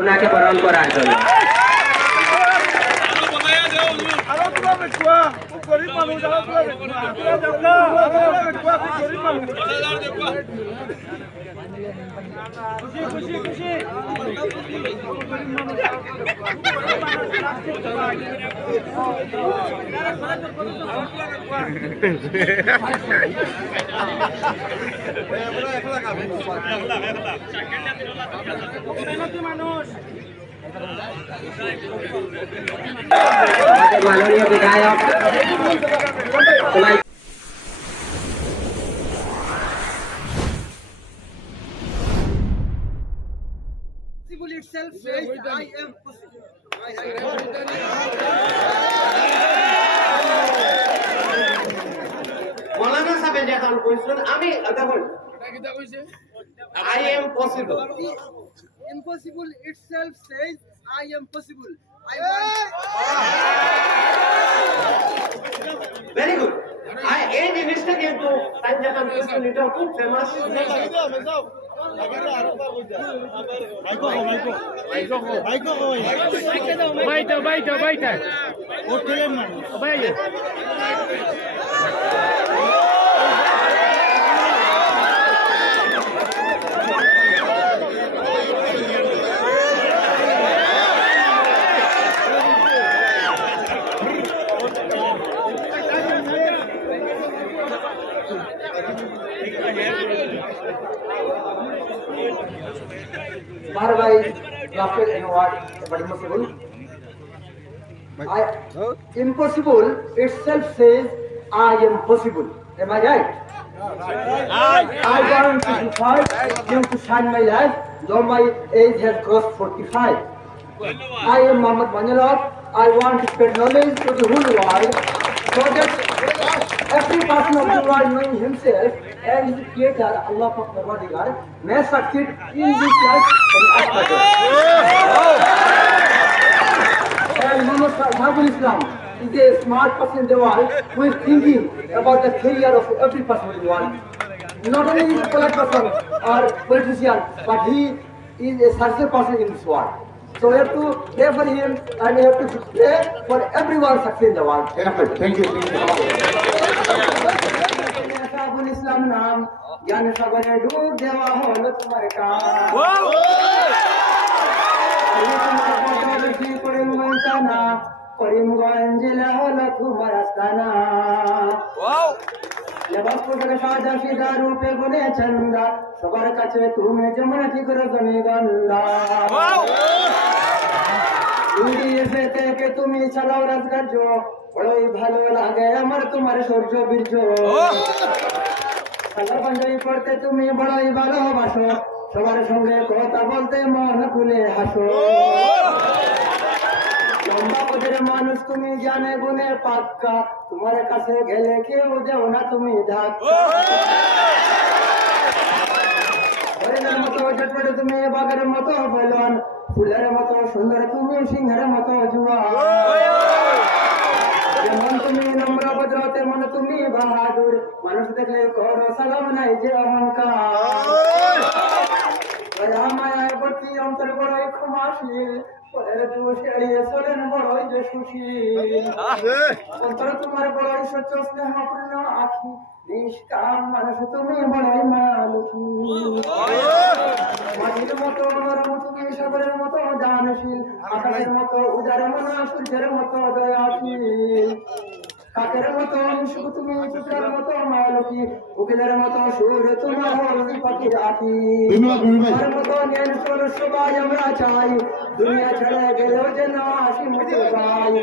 ওনাকে বরণ করার জন্য। খুশি খুশি মাননীয় itself I am possible. মৌলানা সাহেব যে এখন আমি দেখুন I am possible Impossible itself says I am possible. I want very good I এই জিনিসটা কিন্তু টাইম যখন কইছেন এটা খুব ফেমাস বাইটা বাইটা বাইটা হোটেলের মানুষ Mara by and what but impossible. I, impossible itself says I am possible. Am I right? I want to be fight, came to shine my life, though my age has crossed 45. I am Muhammad Manilov. I want to spread knowledge to the whole world. So that every person of the world knowing himself and his creator, Allah Parvardigar, may succeed in this life and after And Muhammad Sahibul Islam is a smart person in the world who is thinking about the career of every person in the world. Not only is a polite person or politician, but he is a successful person in this world. So we have to pray for him and we have to pray for everyone success in the world. Thank you Sabul Islam নাম জ্ঞান সাগরে ডুব দেওয়া হলো তোমার কাজ করিমগঞ্জ থানা করিমগঞ্জ জেলা হলো তোমার আস্তানা লেবাসপুর থেকে সাজা সিধা রূপে গুনে চন্দা সবার কাছে তুমি যেমন ঠিক রজনীগন্ধা চালাও রাজকার্য বড়ই ভালো লাগে আমার তোমার সূর্য বীর্য। পাঞ্জাবি পড়তে তুমি বড়ই ভালোবাসো সবার সঙ্গে কথা বলতে মন খুলে হাসো। মানুষ তুমি জানে গুনে পাক্কা তোমার কাছে গেলে কেউ দেও না তুমি মতো তুমি বাঘের মতো বেলন ফুলের মতো সুন্দর তুমি সিংহের মতো জুয়া দেখলে করো সালাম নাই যে অহংকার। মায়ায় বর্তি অন্তর বড়ই ক্ষমাশীল পরের দোষ এড়িয়ে চলেন বড়ই যে সুশীল। অন্তর তোমার বড়ই সত্য স্নেহপূর্ণ আখি নিষ্কাম মানুষ তুমি বড়ই মালুকি মাটির মতো নরম তুমি সাগরের মতো দানশীল আকাশের মতো উদার মনা সূর্যের মতো দয়াশীল। কাকের মতো সুখ তুমি চুচের মতো মালকি উকিলের মতো সুর তোমার হলদি পাখির আঁকি তোমার মতো জ্ঞান সোর সবাই আমরা চাই দুনিয়া ছেড়ে গেলেও যেন আসি মুখে পাই